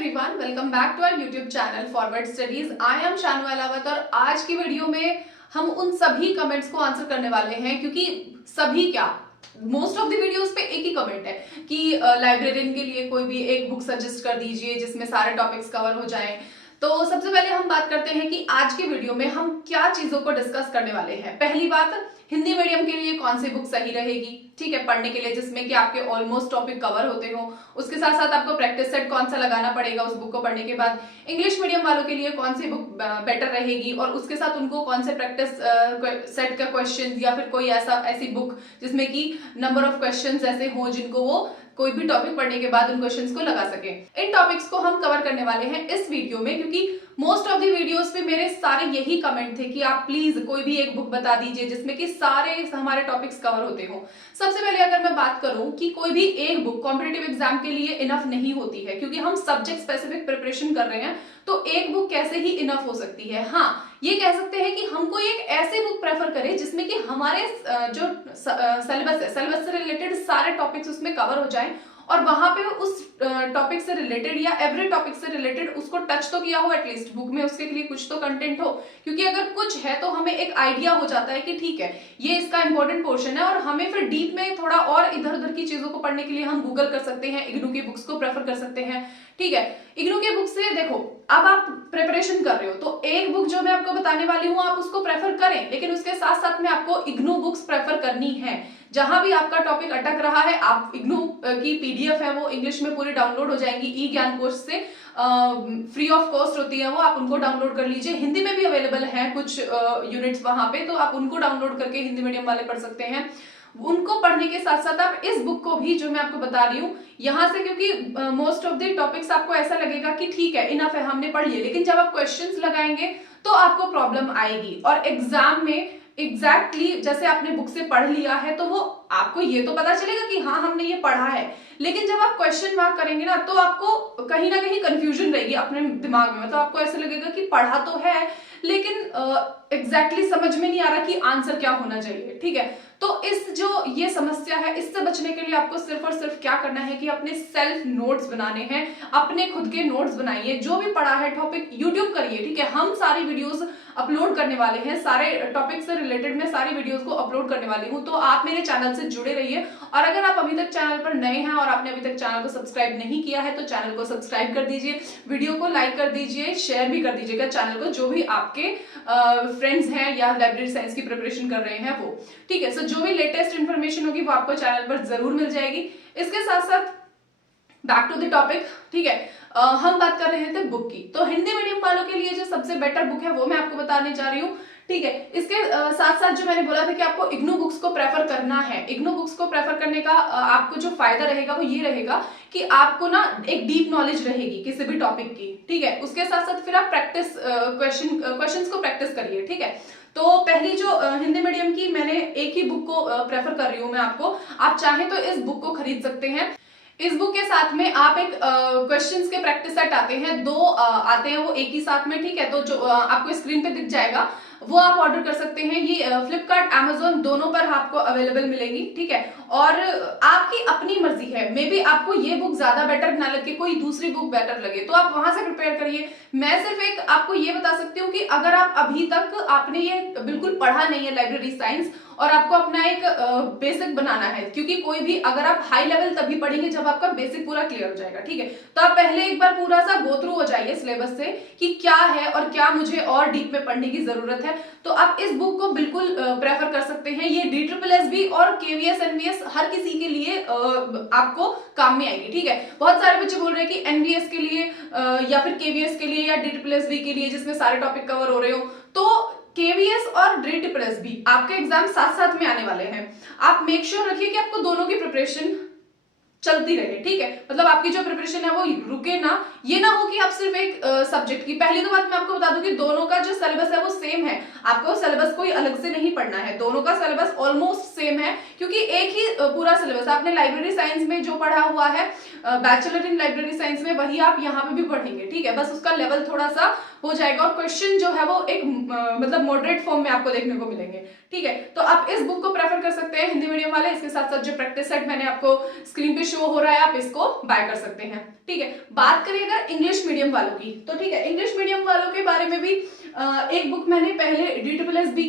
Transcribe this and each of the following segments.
Everyone, welcome back to our YouTube channel forward studies. I am Shanu Alawat और आज की video में हम उन सभी कमेंट्स को आंसर करने वाले हैं, क्योंकि सभी क्या मोस्ट ऑफ द वीडियोस पे एक ही कमेंट है कि लाइब्रेरियन के लिए कोई भी एक बुक सजेस्ट कर दीजिए जिसमें सारे टॉपिक्स कवर हो जाएं। तो सबसे पहले हम बात करते हैं कि आज के वीडियो में हम क्या चीजों को डिस्कस करने वाले हैं। पहली बात, हिंदी मीडियम के लिए कौन सी बुक सही रहेगी, ठीक है, पढ़ने के लिए जिसमें कि आपके ऑलमोस्ट टॉपिक कवर होते हो। उसके साथ साथ आपको प्रैक्टिस सेट कौन सा लगाना पड़ेगा उस बुक को पढ़ने के बाद। इंग्लिश मीडियम वालों के लिए कौन सी बुक बेटर रहेगी और उसके साथ उनको कौन से प्रैक्टिस सेट का क्वेश्चन या फिर कोई ऐसी बुक जिसमें कि नंबर ऑफ क्वेश्चंस ऐसे हो जिनको वो कोई भी टॉपिक पढ़ने के बाद उन क्वेश्चंस को लगा सके। इन टॉपिक्स को हम कवर करने वाले हैं इस वीडियो में, क्योंकि मोस्ट ऑफ द वीडियोस पे मेरे सारे यही कमेंट थे कि आप प्लीज कोई भी एक बुक बता दीजिए जिसमें कि सारे हमारे टॉपिक्स कवर होते हो। सबसे पहले अगर मैं बात करूं कि कोई भी एक बुक कॉम्पिटिटिव एग्जाम के लिए इनफ नहीं होती है, क्योंकि हम सब्जेक्ट स्पेसिफिक प्रिपरेशन कर रहे हैं, तो एक बुक कैसे ही इनफ हो सकती है। हाँ, ये कह सकते हैं कि हमको एक ऐसी बुक प्रेफर करें जिसमें कि हमारे जो सिलेबस है, सिलेबस से रिलेटेड सारे टॉपिक्स उसमें कवर हो जाएं और वहां पे उस टॉपिक से रिलेटेड या एवरी टॉपिक से रिलेटेड उसको टच तो किया हो एटलीस्ट बुक में, उसके लिए कुछ तो कंटेंट हो। क्योंकि अगर कुछ है तो हमें एक आइडिया हो जाता है कि ठीक है ये इसका इंपॉर्टेंट पोर्शन है, और हमें फिर डीप में थोड़ा और इधर उधर की चीजों को पढ़ने के लिए हम गूगल कर सकते हैं, इग्नू की बुक्स को प्रेफर कर सकते हैं। ठीक है, इग्नू के बुक से देखो, अब आप प्रिपरेशन कर रहे हो तो एक बुक जो मैं आपको बताने वाली हूँ आप उसको प्रेफर करें, लेकिन उसके साथ साथ में आपको इग्नू बुक्स प्रेफर करनी है। जहां भी आपका टॉपिक अटक रहा है, आप इग्नू की पीडीएफ है वो इंग्लिश में पूरी डाउनलोड हो जाएंगी ई ज्ञान कोर्स से, फ्री ऑफ कॉस्ट होती है वो, आप उनको डाउनलोड कर लीजिए। हिंदी में भी अवेलेबल है कुछ यूनिट्स वहां पे, तो आप उनको डाउनलोड करके हिंदी मीडियम वाले पढ़ सकते हैं। उनको पढ़ने के साथ साथ आप इस बुक को भी जो मैं आपको बता रही हूँ यहाँ से, क्योंकि मोस्ट ऑफ द टॉपिक्स आपको ऐसा लगेगा कि ठीक है इनफ है हमने पढ़ लिए, लेकिन जब आप क्वेश्चंस लगाएंगे तो आपको प्रॉब्लम आएगी। और एग्जाम में एग्जैक्टली जैसे आपने बुक से पढ़ लिया है तो वो आपको ये तो पता चलेगा कि हाँ हमने ये पढ़ा है, लेकिन जब आप क्वेश्चन मार्क करेंगे ना तो आपको कहीं ना कहीं कंफ्यूजन रहेगी अपने दिमाग में। मतलब आपको ऐसा लगेगा कि पढ़ा तो है लेकिन एग्जैक्टली समझ में नहीं आ रहा कि आंसर क्या होना चाहिए। ठीक है, तो इस जो ये समस्या है इससे बचने के लिए आपको सिर्फ और सिर्फ क्या करना है कि अपने सेल्फ नोट्स बनाने हैं, अपने खुद के नोट्स बनाइए, जो भी पढ़ा है टॉपिक यूट्यूब करिए। ठीक है, हम सारी वीडियोस अपलोड करने वाले हैं, सारे टॉपिक से रिलेटेड मैं सारी वीडियोस को अपलोड करने वाली हूँ, तो आप मेरे चैनल से जुड़े रहिए। और अगर आप अभी तक चैनल पर नए हैं और आपने अभी तक चैनल को सब्सक्राइब नहीं किया है तो चैनल को सब्सक्राइब कर दीजिए, वीडियो को लाइक कर दीजिए, शेयर भी कर दीजिएगा चैनल को, जो भी आपके फ्रेंड्स हैं या लाइब्रेरी साइंस की प्रिपरेशन कर रहे हैं वो। ठीक है, सो जो भी लेटेस्ट इन्फॉर्मेशन होगी वो आपको चैनल पर जरूर मिल जाएगी। इसके साथ साथ बैक टू द टॉपिक, ठीक है, हम बात कर रहे थे बुक की। तो हिंदी मीडियम वालों के लिए जो सबसे बेटर बुक है वो मैं आपको बताने जा रही हूँ। ठीक है, इसके साथ साथ जो मैंने बोला था कि आपको इग्नू बुक्स को प्रेफर करना है, इग्नू बुक्स को प्रेफर करने का आपको जो फायदा रहेगा वो ये रहेगा कि आपको ना एक डीप नॉलेज रहेगी किसी भी टॉपिक की। ठीक है, उसके साथ साथ फिर आप प्रैक्टिस क्वेश्चंस को प्रैक्टिस करिए। ठीक है, तो पहली जो हिंदी मीडियम की मैंने एक ही बुक को प्रेफर कर रही हूँ मैं आपको, आप चाहें तो इस बुक को खरीद सकते हैं। इस बुक के साथ में आप एक क्वेश्चंस के प्रैक्टिस सेट आते हैं, दो आते हैं वो एक ही साथ में। ठीक है, तो जो आपको स्क्रीन पे दिख जाएगा वो आप ऑर्डर कर सकते हैं। ये फ्लिपकार्ट अमेजोन दोनों पर आपको अवेलेबल मिलेगी। ठीक है, और आपकी अपनी मर्जी है, मे बी आपको ये बुक ज्यादा बेटर ना लगे, कोई दूसरी बुक बेटर लगे तो आप वहां से प्रिपेयर करिए। मैं सिर्फ एक आपको ये बता सकती हूँ कि अगर आप अभी तक आपने ये बिल्कुल पढ़ा नहीं है लाइब्रेरी साइंस और आपको अपना एक बेसिक बनाना है, क्योंकि कोई भी अगर आप हाई लेवल तभी पढ़ेंगे जब आपका बेसिक पूरा क्लियर हो जाएगा। ठीक है, तो आप पहले एक बार पूरा सा गो थ्रू हो जाइए सिलेबस से कि क्या है और क्या मुझे और डीप में पढ़ने की जरूरत है, तो आप इस बुक को बिल्कुल प्रेफर कर सकते हैं। ये DSSB और KVS NVS हर किसी के लिए आपको काम में आएगी। ठीक है, बहुत सारे बच्चे बोल रहे हैं कि NVS के लिए या फिर KVS के लिए या DSSB के लिए जिसमें सारे टॉपिक कवर हो रहे हो, तो KVS और DSSB आपके एग्जाम साथ साथ में आने वाले हैं। आप मेक श्योर रखिए कि आपको दोनों की प्रिपरेशन चलती रहे। ठीक है, मतलब आपकी जो प्रिपरेशन है वो रुके ना, ये ना हो कि आप सिर्फ एक सब्जेक्ट की। पहली तो बात मैं आपको बता दूं कि दोनों का जो सिलेबस है वो सेम है, आपको सिलेबस कोई अलग से नहीं पढ़ना है, दोनों का सिलेबस ऑलमोस्ट सेम है, क्योंकि एक ही पूरा सिलेबस आपने लाइब्रेरी साइंस में जो पढ़ा हुआ है बैचलर इन लाइब्रेरी साइंस में वही आप यहाँ पे भी पढ़ेंगे, ठीक है। बस उसका लेवल थोड़ा सा हो जाएगा और क्वेश्चन जो है वो एक मतलब मॉडरेट फॉर्म में आपको देखने को मिलेंगे, ठीक है। तो आप इस बुक को प्रेफर कर सकते हैं हिंदी मीडियम वाले। इसके साथ साथ जो प्रैक्टिस सेट मैंने आपको स्क्रीन पे शो हो रहा है, आप इसको बाय कर सकते हैं, ठीक है। बात करें अगर इंग्लिश मीडियम वालों की, तो ठीक है, इंग्लिश मीडियम वालों के बारे में भी एक बुक मैंने पहले DSSB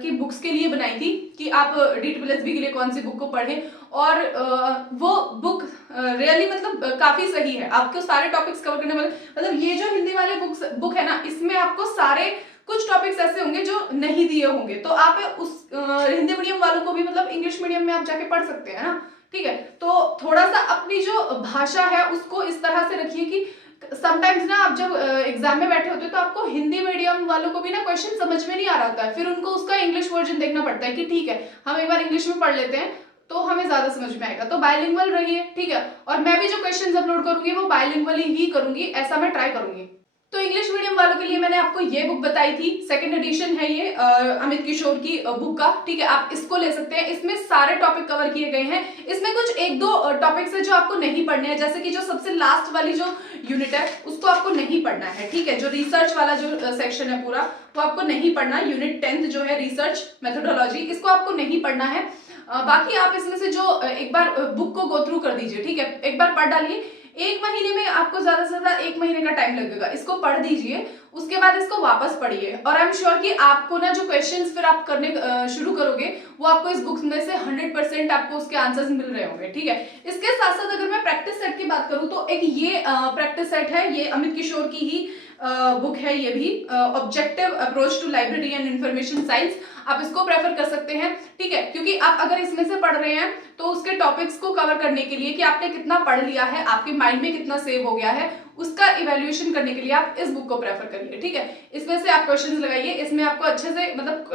की बुक्स के लिए बनाई थी कि आप DSSB के लिए कौन सी बुक को पढ़ें, और वो बुक रियली मतलब काफी सही है, आपको सारे टॉपिक्स कवर करने वाले। मतलब ये जो हिंदी वाले बुक है ना, इसमें आपको सारे कुछ टॉपिक्स ऐसे होंगे जो नहीं दिए होंगे, तो आप उस हिंदी मीडियम वालों को भी मतलब इंग्लिश मीडियम में आप जाके पढ़ सकते हैं ना, ठीक है। तो थोड़ा सा अपनी जो भाषा है उसको इस तरह से रखिए कि समटाइम्स ना आप जब एग्जाम में बैठे होते हो तो आपको हिंदी मीडियम वालों को भी ना क्वेश्चन समझ में नहीं आ रहा होता है, फिर उनको उसका इंग्लिश वर्जन देखना पड़ता है कि ठीक है हम एक बार इंग्लिश में पढ़ लेते हैं तो हमें ज्यादा समझ में आएगा। तो बायलिंगुअल रहिए, ठीक है। और मैं भी जो क्वेश्चंस अपलोड करूंगी वो बायलिंगुअल ही करूंगी, ऐसा मैं ट्राई करूंगी। तो इंग्लिश मीडियम वालों के लिए मैंने आपको ये बुक बताई थी, सेकंड एडिशन है ये अमित किशोर की बुक का, ठीक है। आप इसको ले सकते हैं, इसमें सारे टॉपिक कवर किए गए हैं। इसमें कुछ एक दो टॉपिक्स है जो आपको नहीं पढ़ने हैं, जैसे कि जो सबसे लास्ट वाली जो यूनिट है उसको आपको नहीं पढ़ना है, ठीक है। जो रिसर्च वाला जो सेक्शन है पूरा वो आपको नहीं पढ़ना। यूनिट 10th जो है रिसर्च मेथोडोलॉजी, इसको आपको नहीं पढ़ना है। बाकी आप इसमें से जो एक बार बुक को गो थ्रू कर दीजिए, ठीक है, एक बार पढ़ डालिए। 1 महीने में आपको ज्यादा से ज्यादा 1 महीने का टाइम लगेगा, इसको पढ़ दीजिए, उसके बाद इसको वापस पढ़िए, और आई एम श्योर कि आपको ना जो क्वेश्चंस फिर आप करने शुरू करोगे वो आपको इस बुक में से 100% आपको उसके आंसर्स मिल रहे होंगे, ठीक है। इसके साथ साथ अगर मैं प्रैक्टिस सेट की बात करूं तो एक ये प्रैक्टिस सेट है, ये अमित किशोर की ही बुक है, ये भी objective approach to library and information science, आप इसको प्रेफर कर सकते हैं, ठीक है। क्योंकि आप अगर इसमें से पढ़ रहे हैं तो उसके टॉपिक्स को कवर करने के लिए कि आपने कितना पढ़ लिया है, आपके माइंड में कितना सेव हो गया है, उसका इवैल्यूएशन करने के लिए आप इस बुक को प्रेफर करिए, ठीक है। इसमें से आप क्वेश्चंस लगाइए, इसमें आपको अच्छे से मतलब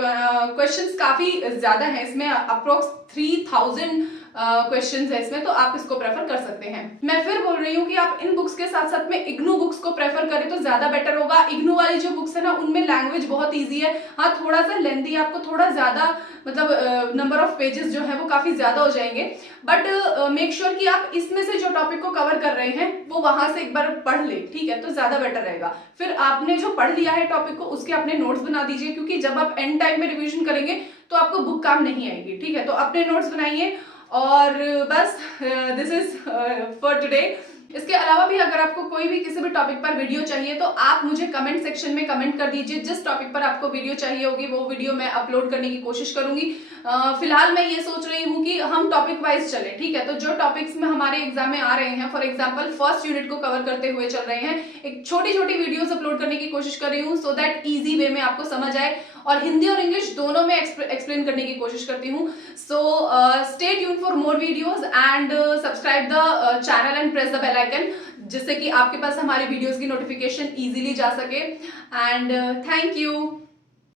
क्वेश्चंस काफी ज्यादा हैं, इसमें अप्रोक्स 3000 क्वेश्चंस है इसमें, तो आप इसको प्रेफर कर सकते हैं। मैं फिर बोल रही हूँ कि आप इन बुक्स के साथ साथ में इग्नू बुक्स को प्रेफर करें तो ज्यादा बेटर होगा। इग्नू वाली जो बुक्स है ना उनमें लैंग्वेज बहुत ईजी है, हाँ थोड़ा सा लेंथी, आपको थोड़ा ज्यादा मतलब नंबर ऑफ पेजेस जो है वो काफी ज्यादा हो जाएंगे, बट मेक श्योर कि आप इसमें से जो टॉपिक को कवर कर रहे हैं वो वहां से एक बार पढ़ ले, ठीक है, तो ज्यादा बेटर रहेगा। फिर आपने जो पढ़ लिया है टॉपिक को उसके अपने नोट्स बना दीजिए, क्योंकि जब आप एंड टाइम में रिवीजन करेंगे तो आपको बुक काम नहीं आएगी, ठीक है। तो अपने नोट्स बनाइए, और बस दिस इज फॉर टुडे। इसके अलावा भी अगर आपको कोई भी किसी भी टॉपिक पर वीडियो चाहिए तो आप मुझे कमेंट सेक्शन में कमेंट कर दीजिए, जिस टॉपिक पर आपको वीडियो चाहिए होगी वो वीडियो मैं अपलोड करने की कोशिश करूंगी। फिलहाल मैं ये सोच रही हूँ कि हम टॉपिक वाइज चले, ठीक है। तो जो टॉपिक्स में हमारे एग्जाम में आ रहे हैं, फॉर एग्जाम्पल फर्स्ट यूनिट को कवर करते हुए चल रहे हैं, एक छोटी छोटी वीडियोस अपलोड करने की कोशिश कर रही हूँ, सो दैट इजी वे में आपको समझ आए, और हिंदी और इंग्लिश दोनों में एक्सप्लेन करने की कोशिश करती हूँ। So stay tuned for more videos and subscribe the channel and press the bell icon, जिससे कि आपके पास हमारी वीडियोस की नोटिफिकेशन इजीली जा सके। And thank you.